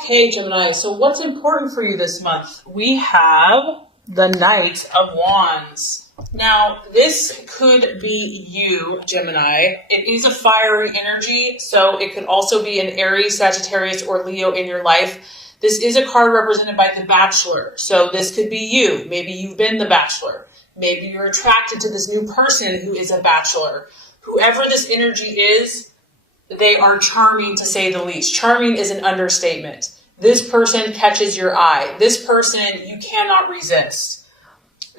Okay, Gemini, so what's important for you this month? We have the Knight of Wands. Now, this could be you, Gemini. It is a fiery energy, so it could also be an Aries, Sagittarius, or Leo in your life. This is a card represented by the Bachelor, so this could be you. Maybe you've been the Bachelor. Maybe you're attracted to this new person who is a Bachelor. Whoever this energy is, they are charming, to say the least. Charming is an understatement. This person catches your eye. This person you cannot resist.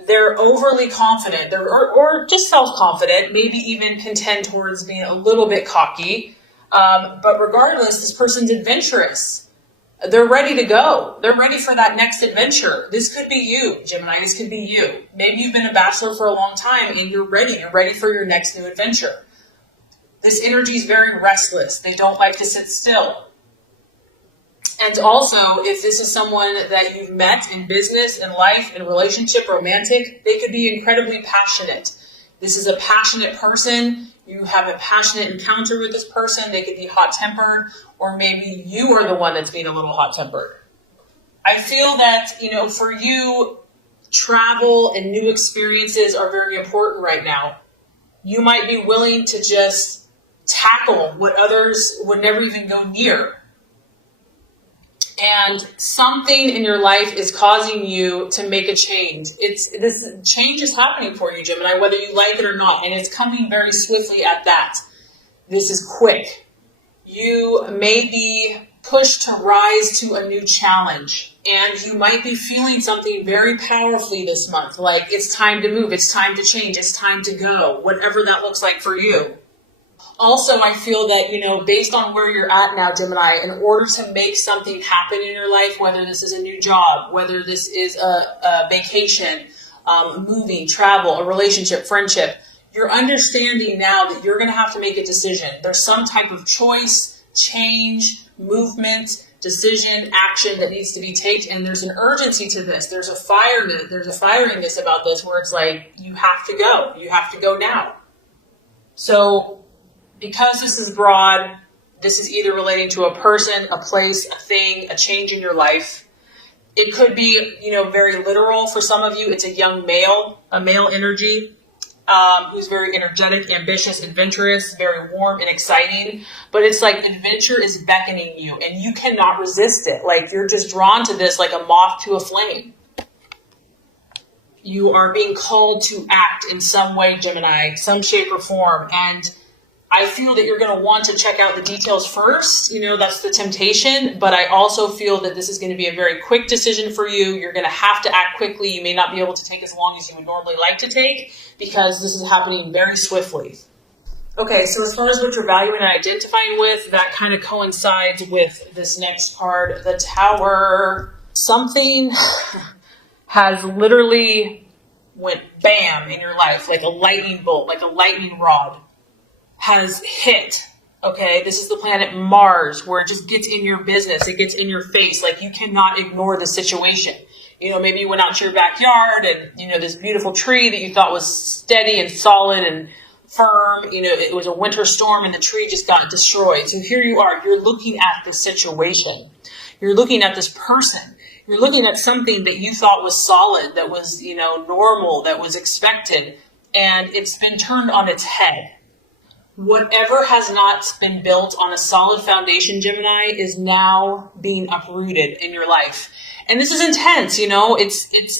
They're overly confident, or just self-confident, maybe even can tend towards being a little bit cocky. But regardless, this person's adventurous. They're ready to go. They're ready for that next adventure. This could be you, Gemini. This could be you. Maybe you've been a Bachelor for a long time and you're ready. You're ready for your next new adventure. This energy is very restless. They don't like to sit still. And also, if this is someone that you've met in business, in life, in relationship, romantic, they could be incredibly passionate. This is a passionate person. You have a passionate encounter with this person. They could be hot-tempered, or maybe you are the one that's being a little hot-tempered. I feel that, for you, travel and new experiences are very important right now. You might be willing to just tackle what others would never even go near. And something in your life is causing you to make a change. This change is happening for you, Gemini, whether you like it or not. And it's coming very swiftly at that. This is quick. You may be pushed to rise to a new challenge. And you might be feeling something very powerfully this month. Like it's time to move. It's time to change. It's time to go. Whatever that looks like for you. Also, I feel that, based on where you're at now, Gemini, in order to make something happen in your life, whether this is a new job, whether this is a vacation, moving, travel, a relationship, friendship, you're understanding now that you're going to have to make a decision. There's some type of choice, change, movement, decision, action that needs to be taken. And there's an urgency to this. There's a firiness about this where it's like, you have to go. You have to go now. So, because this is broad, this is either relating to a person, a place, a thing, a change in your life. It could be, very literal. For some of you, it's a young male, a male energy, who's very energetic, ambitious, adventurous, very warm and exciting. But it's like adventure is beckoning you and you cannot resist it. Like you're just drawn to this like a moth to a flame. You are being called to act in some way, Gemini, some shape or form. And I feel that you're going to want to check out the details first. That's the temptation. But I also feel that this is going to be a very quick decision for you. You're going to have to act quickly. You may not be able to take as long as you would normally like to take because this is happening very swiftly. Okay, so as far as what you're valuing and identifying with, that kind of coincides with this next card, the Tower. Something has literally went bam in your life, like a lightning bolt, like a lightning rod. Has hit, okay? This is the planet Mars, where it just gets in your business. It gets in your face. Like, you cannot ignore the situation. Maybe you went out to your backyard and, this beautiful tree that you thought was steady and solid and firm, it was a winter storm and the tree just got destroyed. So here you are. You're looking at the situation. You're looking at this person. You're looking at something that you thought was solid, that was, normal, that was expected, and it's been turned on its head. Whatever has not been built on a solid foundation, Gemini, is now being uprooted in your life. And this is intense,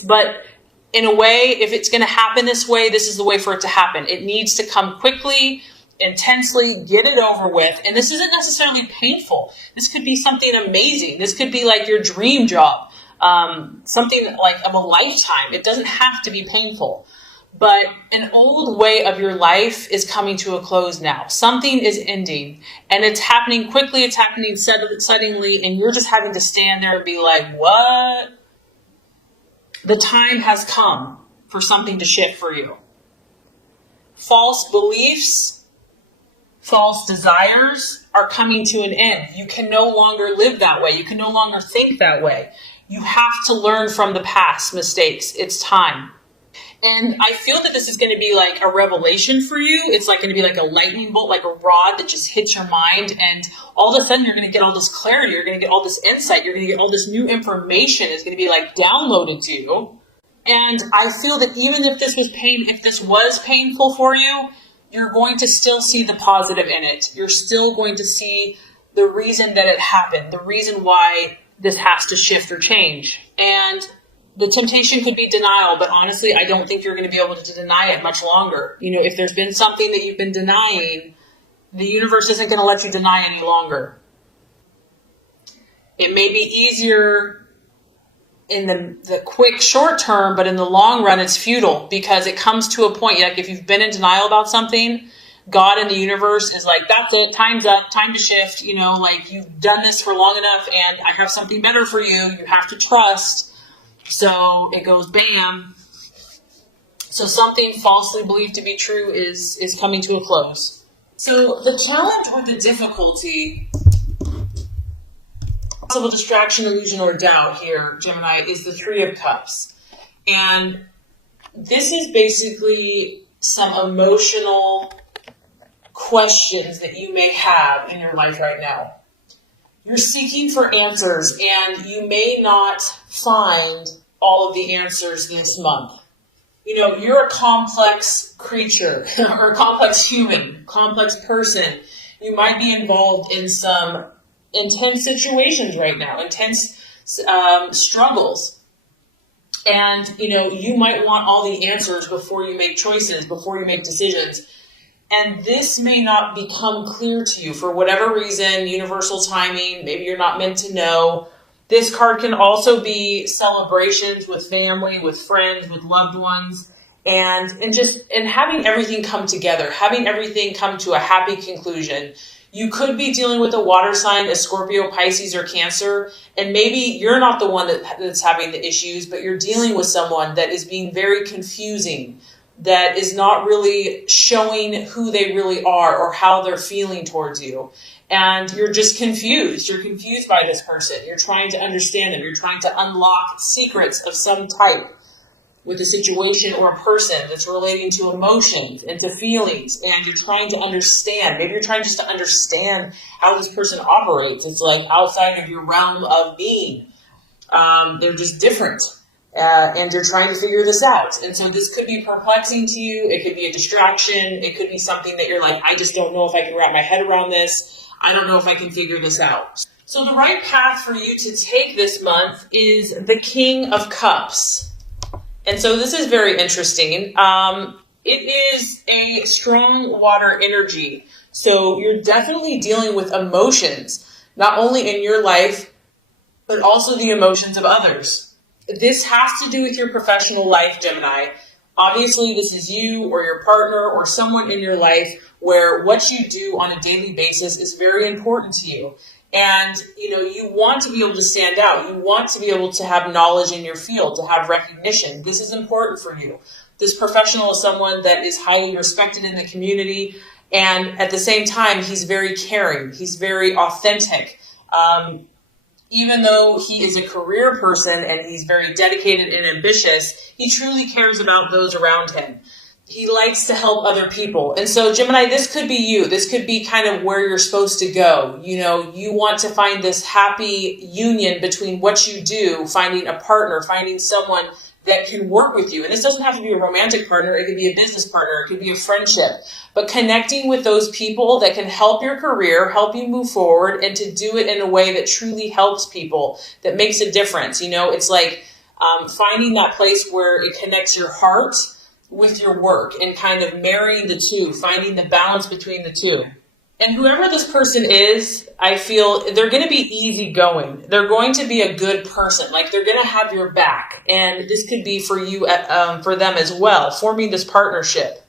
but in a way, if it's going to happen this way, this is the way for it to happen. It needs to come quickly, intensely, get it over with. And this isn't necessarily painful. This could be something amazing. This could be like your dream job, something like of a lifetime. It doesn't have to be painful. But an old way of your life is coming to a close now. Something is ending and it's happening quickly. It's happening suddenly and you're just having to stand there and be like, what? The time has come for something to shift for you. False beliefs, false desires are coming to an end. You can no longer live that way. You can no longer think that way. You have to learn from the past mistakes. It's time. And I feel that this is going to be like a revelation for you. It's like going to be like a lightning bolt, like a rod that just hits your mind. And all of a sudden you're going to get all this clarity. You're going to get all this insight. You're going to get all this new information. It's going to be like downloaded to you. And I feel that even if this was painful for you, you're going to still see the positive in it. You're still going to see the reason that it happened, the reason why this has to shift or change. And the temptation could be denial, but honestly, I don't think you're going to be able to deny it much longer. If there's been something that you've been denying, the universe isn't going to let you deny any longer. It may be easier in the quick short term, but in the long run, it's futile because it comes to a point, like if you've been in denial about something, God and the universe is like, that's it, time's up, time to shift, like you've done this for long enough and I have something better for you. You have to trust. So it goes bam. So something falsely believed to be true is coming to a close. So the challenge or the difficulty, possible distraction, illusion, or doubt here, Gemini, is the Three of Cups. And this is basically some emotional questions that you may have in your life right now. You're seeking for answers, and you may not find all of the answers this month. You're a complex creature, or a complex human, complex person. You might be involved in some intense situations right now, intense struggles. And, you might want all the answers before you make choices, before you make decisions. And this may not become clear to you for whatever reason, universal timing, maybe you're not meant to know. This card can also be celebrations with family, with friends, with loved ones, and having everything come together, having everything come to a happy conclusion. You could be dealing with a water sign, a Scorpio, Pisces, or Cancer, and maybe you're not the one that's having the issues, but you're dealing with someone that is being very confusing, that is not really showing who they really are or how they're feeling towards you. And you're just confused. You're confused by this person. You're trying to understand them. You're trying to unlock secrets of some type with a situation or a person that's relating to emotions and to feelings. And you're trying to understand. Maybe you're trying just to understand how this person operates. It's like outside of your realm of being. They're just different. And you're trying to figure this out. And so this could be perplexing to you. It could be a distraction. It could be something that you're like, I just don't know if I can wrap my head around this. I don't know if I can figure this out. So the right path for you to take this month is the King of Cups. And so this is very interesting. It is a strong water energy. So you're definitely dealing with emotions, not only in your life, but also the emotions of others. This has to do with your professional life, Gemini. Obviously, this is you or your partner or someone in your life where what you do on a daily basis is very important to you. And, you want to be able to stand out. You want to be able to have knowledge in your field, to have recognition. This is important for you. This professional is someone that is highly respected in the community. And at the same time, he's very caring. He's very authentic. Even though he is a career person and he's very dedicated and ambitious, he truly cares about those around him. He likes to help other people. And so, Gemini, this could be you. This could be kind of where you're supposed to go. You want to find this happy union between what you do, finding a partner, finding someone that can work with you. And this doesn't have to be a romantic partner. It could be a business partner. It could be a friendship. But connecting with those people that can help your career, help you move forward, and to do it in a way that truly helps people, that makes a difference. It's like finding that place where it connects your heart with your work and kind of marrying the two, finding the balance between the two. And whoever this person is, I feel they're going to be easygoing. They're going to be a good person. Like they're going to have your back. And this could be for you, for them as well, forming this partnership.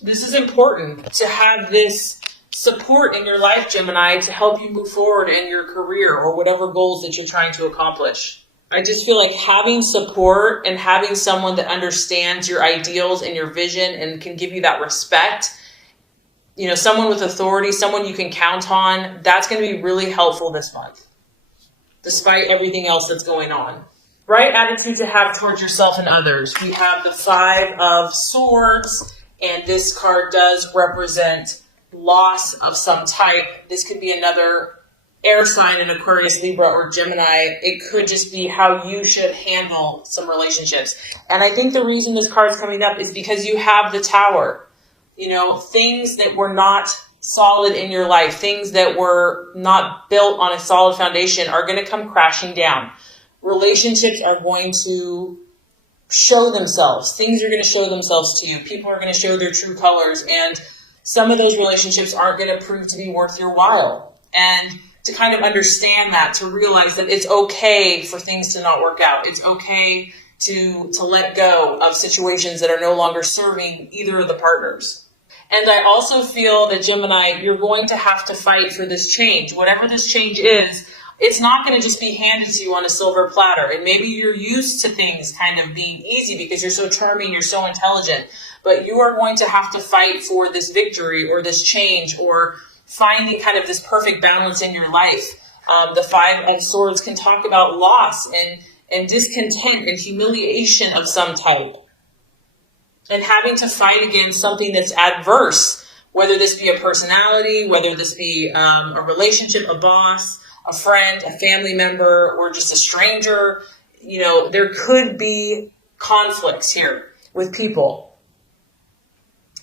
This is important to have this support in your life, Gemini, to help you move forward in your career or whatever goals that you're trying to accomplish. I just feel like having support and having someone that understands your ideals and your vision and can give you that respect, someone with authority, someone you can count on, that's going to be really helpful this month, despite everything else that's going on. right attitude to have towards yourself and others. We have the Five of Swords, and this card does represent loss of some type. This could be another air sign in Aquarius, Libra, or Gemini. It could just be how you should handle some relationships. And I think the reason this card is coming up is because you have the Tower. You know, things that were not solid in your life, things that were not built on a solid foundation are going to come crashing down. Relationships are going to show themselves. Things are going to show themselves to you. People are going to show their true colors. And some of those relationships aren't going to prove to be worth your while. And to kind of understand that, to realize that it's okay for things to not work out. It's okay to let go of situations that are no longer serving either of the partners. And I also feel that, Gemini, you're going to have to fight for this change. Whatever this change is, it's not going to just be handed to you on a silver platter. And maybe you're used to things kind of being easy because you're so charming, you're so intelligent. But you are going to have to fight for this victory or this change or finding kind of this perfect balance in your life. The Five of Swords can talk about loss and discontent and humiliation of some type. And having to fight against something that's adverse, whether this be a personality, whether this be a relationship, a boss, a friend, a family member, or just a stranger. You know, there could be conflicts here with people.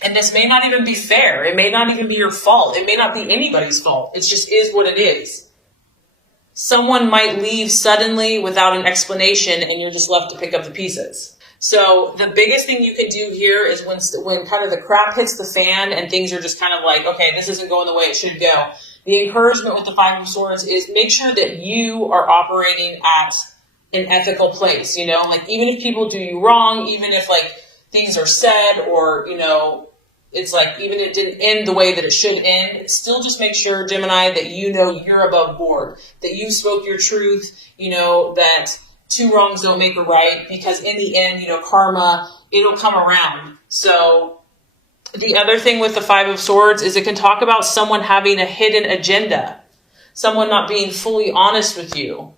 And this may not even be fair. It may not even be your fault. It may not be anybody's fault. It just is what it is. Someone might leave suddenly without an explanation and you're just left to pick up the pieces. So the biggest thing you could do here is when kind of the crap hits the fan and things are just kind of like, okay, this isn't going the way it should go. The encouragement with the Five of Swords is make sure that you are operating at an ethical place, you know, like even if people do you wrong, even if like things are said or, you know, it's like even if it didn't end the way that it should end, still just make sure, Gemini, that you know you're above board, that you spoke your truth, you know, that two wrongs don't make a right, because in the end, you know, karma, it'll come around. So the other thing with the Five of Swords is it can talk about someone having a hidden agenda, someone not being fully honest with you.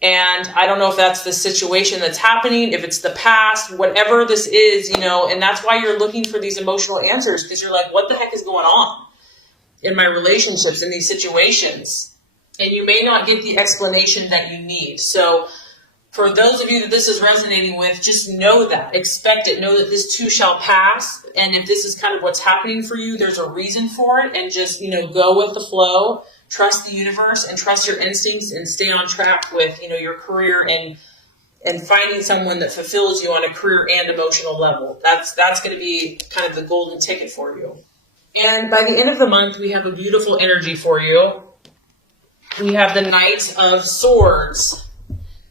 And I don't know if that's the situation that's happening, if it's the past, whatever this is, you know, and that's why you're looking for these emotional answers, because you're like, what the heck is going on in my relationships, in these situations? And you may not get the explanation that you need. So for those of you that this is resonating with, just know that, expect it, know that this too shall pass. And if this is kind of what's happening for you, there's a reason for it, and just, you know, go with the flow. Trust the universe and trust your instincts and stay on track with, you know, your career and finding someone that fulfills you on a career and emotional level. That's going to be kind of the golden ticket for you. And by the end of the month, we have a beautiful energy for you. We have the Knight of Swords.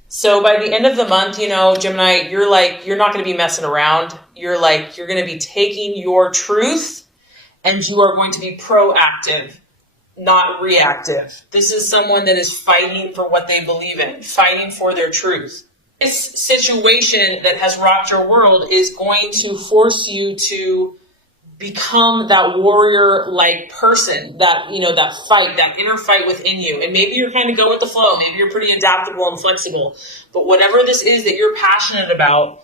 So by the end of the month, you know, Gemini, you're not going to be messing around. You're going to be taking your truth and you are going to be proactive, not reactive. This is someone that is fighting for what they believe in, fighting for their truth. This situation that has rocked your world is going to force you to become that warrior-like person, that, you know, that fight, that inner fight within you. And maybe you're kind of go with the flow. Maybe you're pretty adaptable and flexible. But whatever this is that you're passionate about,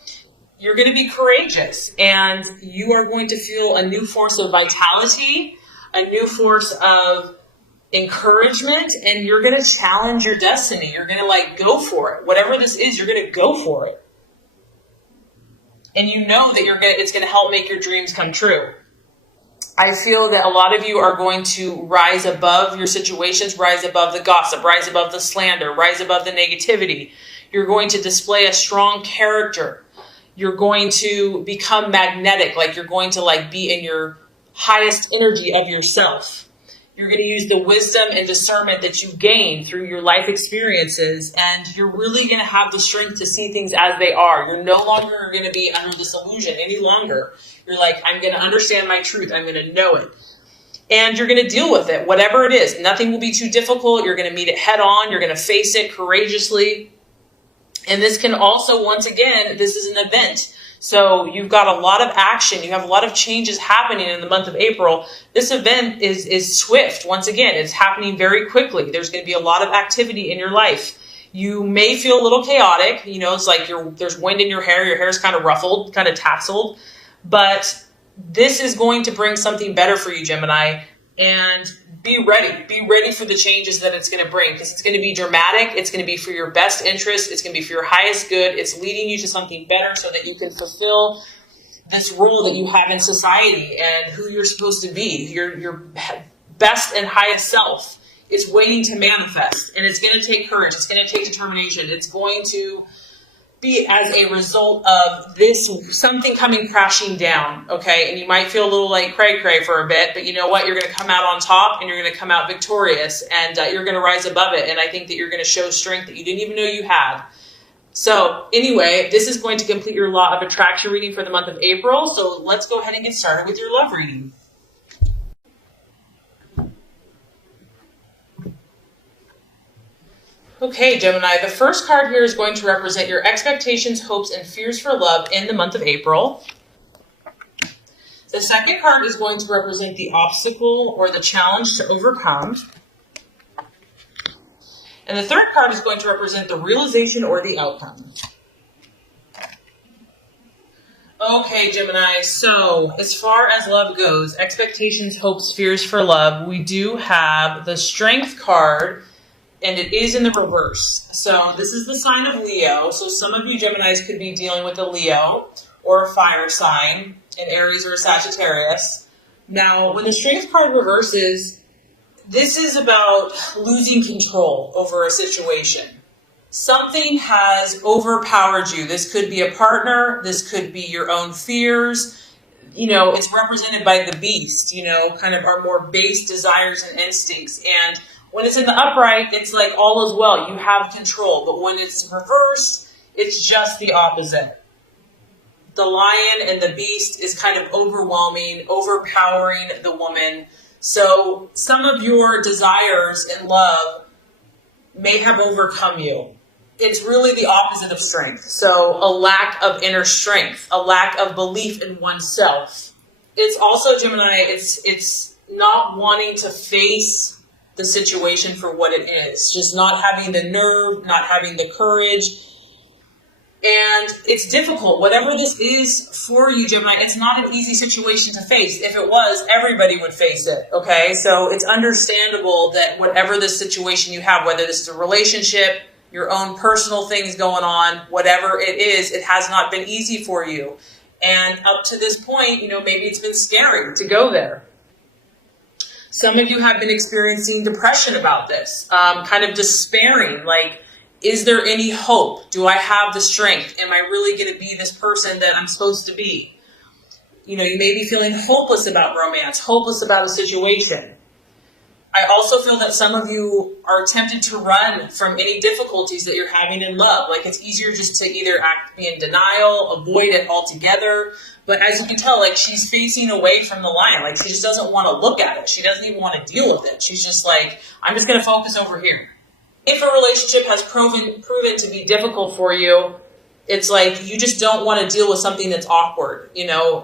you're going to be courageous. And you are going to feel a new force of vitality, a new force of encouragement, and you're going to challenge your destiny. You're going to go for it. Whatever this is, you're going to go for it. And you know that it's going to help make your dreams come true. I feel that a lot of you are going to rise above your situations, rise above the gossip, rise above the slander, rise above the negativity. You're going to display a strong character. You're going to become magnetic, you're going to be in your highest energy of yourself. You're going to use the wisdom and discernment that you gain through your life experiences, and you're really going to have the strength to see things as they are. You're no longer going to be under this illusion any longer. You're I'm going to understand my truth. I'm going to know it. And you're going to deal with it, whatever it is. Nothing will be too difficult. You're going to meet it head on. You're going to face it courageously. And this can also, once again, this is an event. So you've got a lot of action. You have a lot of changes happening in the month of April. This event is swift. Once again, it's happening very quickly. There's going to be a lot of activity in your life. You may feel a little chaotic. It's like there's wind in your hair's kind of ruffled, kind of tasseled, but this is going to bring something better for you, Gemini, and be ready for the changes that it's going to bring, because it's going to be dramatic. It's going to be for your best interest. It's going to be for your highest good. It's leading you to something better so that you can fulfill this role that you have in society and who you're supposed to be. Your best and highest self is waiting to manifest, and it's going to take courage. It's going to take determination. It's going to be as a result of this, something coming crashing down, okay? And you might feel a little like cray for a bit, but you know what? You're going to come out on top, and you're going to come out victorious, and you're going to rise above it. And I think that you're going to show strength that you didn't even know you had. So anyway, this is going to complete your law of attraction reading for the month of April. So let's go ahead and get started with your love reading. Okay, Gemini, the first card here is going to represent your expectations, hopes, and fears for love in the month of April. The second card is going to represent the obstacle or the challenge to overcome. And the third card is going to represent the realization or the outcome. Okay, Gemini, so as far as love goes, expectations, hopes, fears for love, we do have the Strength card, and it is in the reverse. So this is the sign of Leo. So some of you Geminis could be dealing with a Leo or a fire sign, an Aries or a Sagittarius. Now, when the Strength card reverses, this is about losing control over a situation. Something has overpowered you. This could be a partner. This could be your own fears. It's represented by the beast, kind of our more base desires and instincts. And when it's in the upright, it's like all is well. You have control. But when it's reversed, it's just the opposite. The lion and the beast is kind of overwhelming, overpowering the woman. So some of your desires in love may have overcome you. It's really the opposite of strength. So a lack of inner strength, a lack of belief in oneself. It's also, Gemini, it's not wanting to face the situation for what it is. Just not having the nerve, not having the courage. And it's difficult. Whatever this is for you, Gemini, it's not an easy situation to face. If it was, everybody would face it, okay? So it's understandable that whatever this situation you have, whether this is a relationship, your own personal things going on, whatever it is, it has not been easy for you. And up to this point, maybe it's been scary to go there. Some of you have been experiencing depression about this, kind of despairing, like, is there any hope? Do I have the strength? Am I really going to be this person that I'm supposed to be? You may be feeling hopeless about romance, hopeless about a situation. I also feel that some of you are tempted to run from any difficulties that you're having in love. Like, it's easier just to either be in denial, avoid it altogether. But as you can tell, like, she's facing away from the lion. Like, she just doesn't want to look at it. She doesn't even want to deal with it. She's just like, I'm just going to focus over here. If a relationship has proven to be difficult for you, it's like you just don't want to deal with something that's awkward,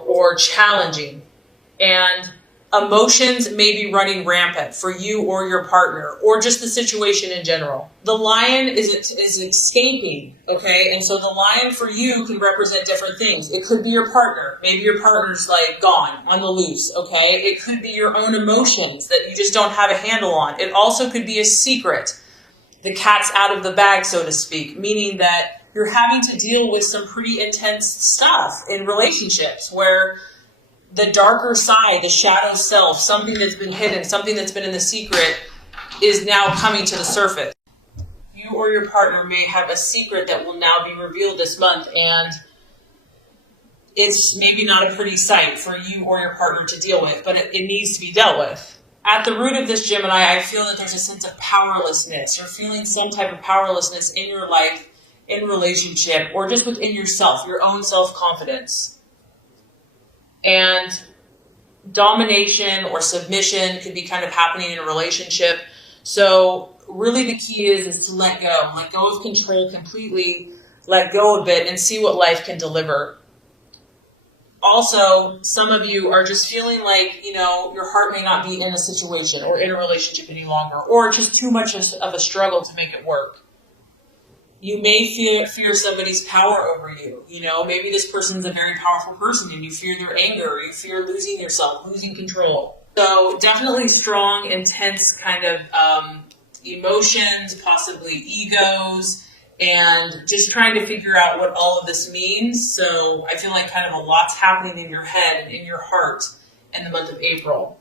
or challenging. And emotions may be running rampant for you or your partner, or just the situation in general. The lion is escaping, okay? And so the lion for you can represent different things. It could be your partner. Maybe your partner's like gone, on the loose, okay? It could be your own emotions that you just don't have a handle on. It also could be a secret. The cat's out of the bag, so to speak, meaning that you're having to deal with some pretty intense stuff in relationships where the darker side, the shadow self, something that's been hidden, something that's been in the secret is now coming to the surface. You or your partner may have a secret that will now be revealed this month, and it's maybe not a pretty sight for you or your partner to deal with, but it needs to be dealt with. At the root of this, Gemini, I feel that there's a sense of powerlessness. You're feeling some type of powerlessness in your life, in relationship, or just within yourself, your own self-confidence. And domination or submission could be kind of happening in a relationship. So really the key is to let go of control completely, let go of it, and see what life can deliver. Also, some of you are just feeling like, your heart may not be in a situation or in a relationship any longer, or just too much of a struggle to make it work. You may fear somebody's power over you. You know, maybe this person's a very powerful person and you fear their anger, or you fear losing yourself, losing control. So definitely strong, intense kind of emotions, possibly egos, and just trying to figure out what all of this means. So I feel like kind of a lot's happening in your head and in your heart in the month of April.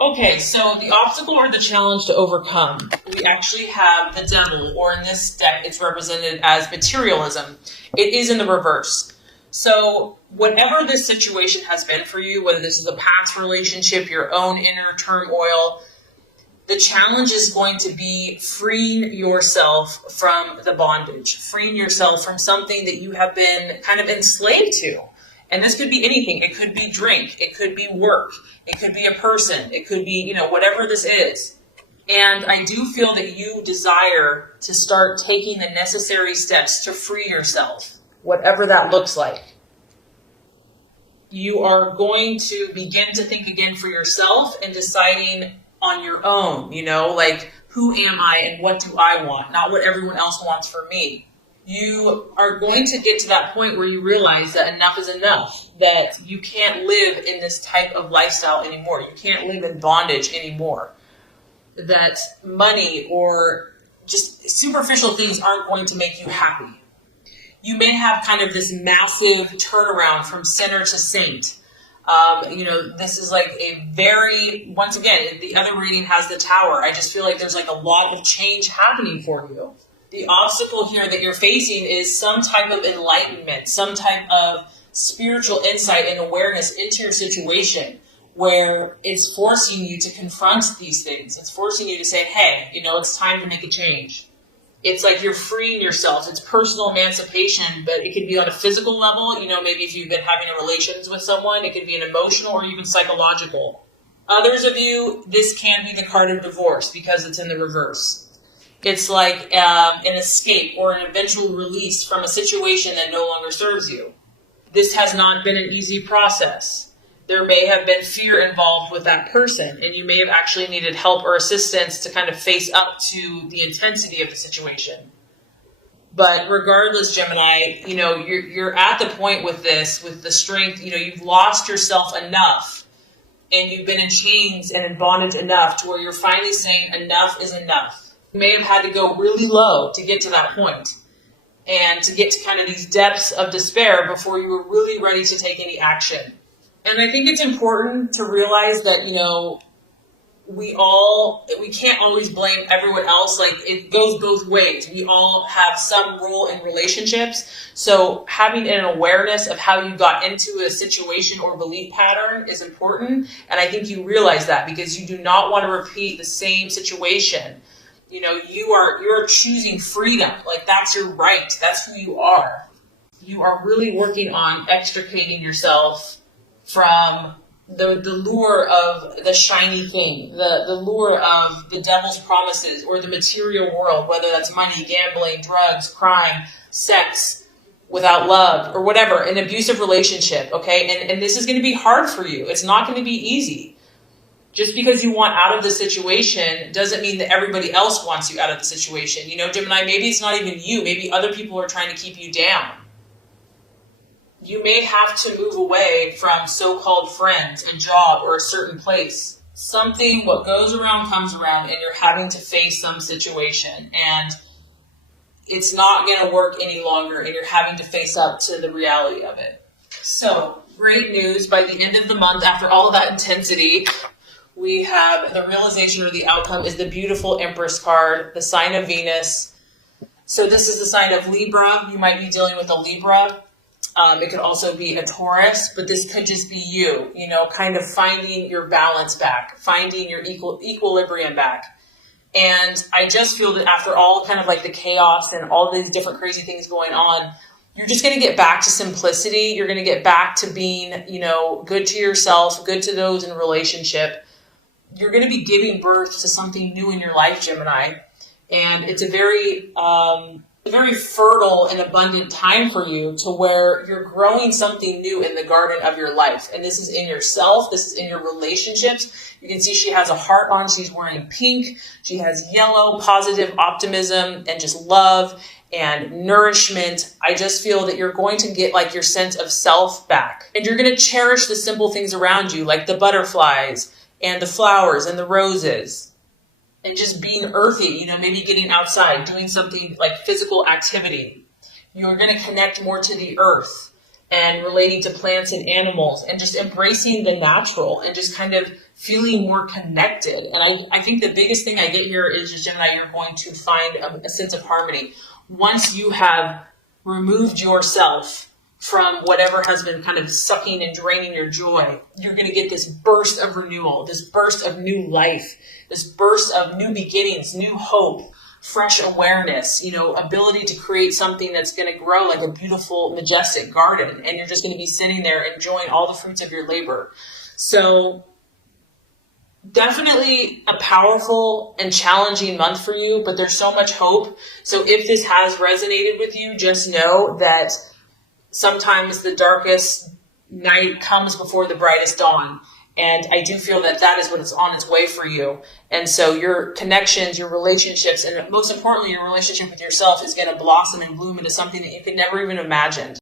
Okay, so the obstacle or the challenge to overcome, we actually have the devil, or in this deck, it's represented as materialism. It is in the reverse. So whatever this situation has been for you, whether this is a past relationship, your own inner turmoil, the challenge is going to be freeing yourself from the bondage, freeing yourself from something that you have been kind of enslaved to. And this could be anything. It could be drink. It could be work. It could be a person. It could be, you know, whatever this is. And I do feel that you desire to start taking the necessary steps to free yourself, whatever that looks like. You are going to begin to think again for yourself and deciding on your own, you know, like, who am I and what do I want? Not what everyone else wants for me. You are going to get to that point where you realize that enough is enough, that you can't live in this type of lifestyle anymore. You can't live in bondage anymore. That money or just superficial things aren't going to make you happy. You may have kind of this massive turnaround from sinner to saint. You know, this is like a very, once again, the other reading has the Tower. I just feel like there's like a lot of change happening for you. The obstacle here that you're facing is some type of enlightenment, some type of spiritual insight and awareness into your situation, where it's forcing you to confront these things. It's forcing you to say, hey, you know, it's time to make a change. It's like you're freeing yourself. It's personal emancipation, but it could be on a physical level. You know, maybe if you've been having relations with someone, it could be an emotional or even psychological. Others of you, this can be the card of divorce because it's in the reverse. It's like an escape or an eventual release from a situation that no longer serves you. This has not been an easy process. There may have been fear involved with that person, and you may have actually needed help or assistance to kind of face up to the intensity of the situation. But regardless, Gemini, you know, you're at the point with this, with the strength, you know, you've lost yourself enough, and you've been in chains and in bondage enough to where you're finally saying enough is enough. You may have had to go really low to get to that point and to get to kind of these depths of despair before you were really ready to take any action. And I think it's important to realize that, you know, we can't always blame everyone else. Like, it goes both ways. We all have some role in relationships. So having an awareness of how you got into a situation or belief pattern is important. And I think you realize that because you do not want to repeat the same situation. You know, you're choosing freedom. Like, that's your right. That's who you are. You are really working on extricating yourself from the lure of the shiny thing, the lure of the devil's promises or the material world, whether that's money, gambling, drugs, crime, sex without love, or whatever, an abusive relationship, okay? And this is going to be hard for you. It's not going to be easy. Just because you want out of the situation doesn't mean that everybody else wants you out of the situation. You know, Gemini, maybe it's not even you. Maybe other people are trying to keep you down. You may have to move away from so-called friends, a job, or a certain place. Something, what goes around comes around, and you're having to face some situation. And it's not going to work any longer, and you're having to face up to the reality of it. So, great news. By the end of the month, after all of that intensity, we have the realization or the outcome is the beautiful Empress card, the sign of Venus. So this is the sign of Libra. You might be dealing with a Libra. It could also be a Taurus, but this could just be you, you know, kind of finding your balance back, finding your equilibrium back. And I just feel that after all kind of like the chaos and all these different crazy things going on, you're just going to get back to simplicity. You're going to get back to being, you know, good to yourself, good to those in relationship. You're going to be giving birth to something new in your life, Gemini. And it's a very fertile and abundant time for you to where you're growing something new in the garden of your life. And this is in yourself. This is in your relationships. You can see she has a heart on. She's wearing pink. She has yellow, positive optimism and just love. and nourishment. I just feel that you're going to get like your sense of self back, and you're going to cherish the simple things around you, like the butterflies and the flowers and the roses, and just being earthy, you know, maybe getting outside, doing something like physical activity. You're going to connect more to the earth and relating to plants and animals and just embracing the natural and just kind of feeling more connected. And I think the biggest thing I get here is just, Gemini, you're going to find a sense of harmony. Once you have removed yourself from whatever has been kind of sucking and draining your joy, you're going to get this burst of renewal, this burst of new life, this burst of new beginnings, new hope, fresh awareness, you know, ability to create something that's going to grow like a beautiful, majestic garden. And you're just going to be sitting there enjoying all the fruits of your labor. So definitely a powerful and challenging month for you, but there's so much hope. So if this has resonated with you, just know that sometimes the darkest night comes before the brightest dawn. And I do feel that that is what is on its way for you. And so your connections, your relationships, and most importantly, your relationship with yourself is going to blossom and bloom into something that you could never even imagine.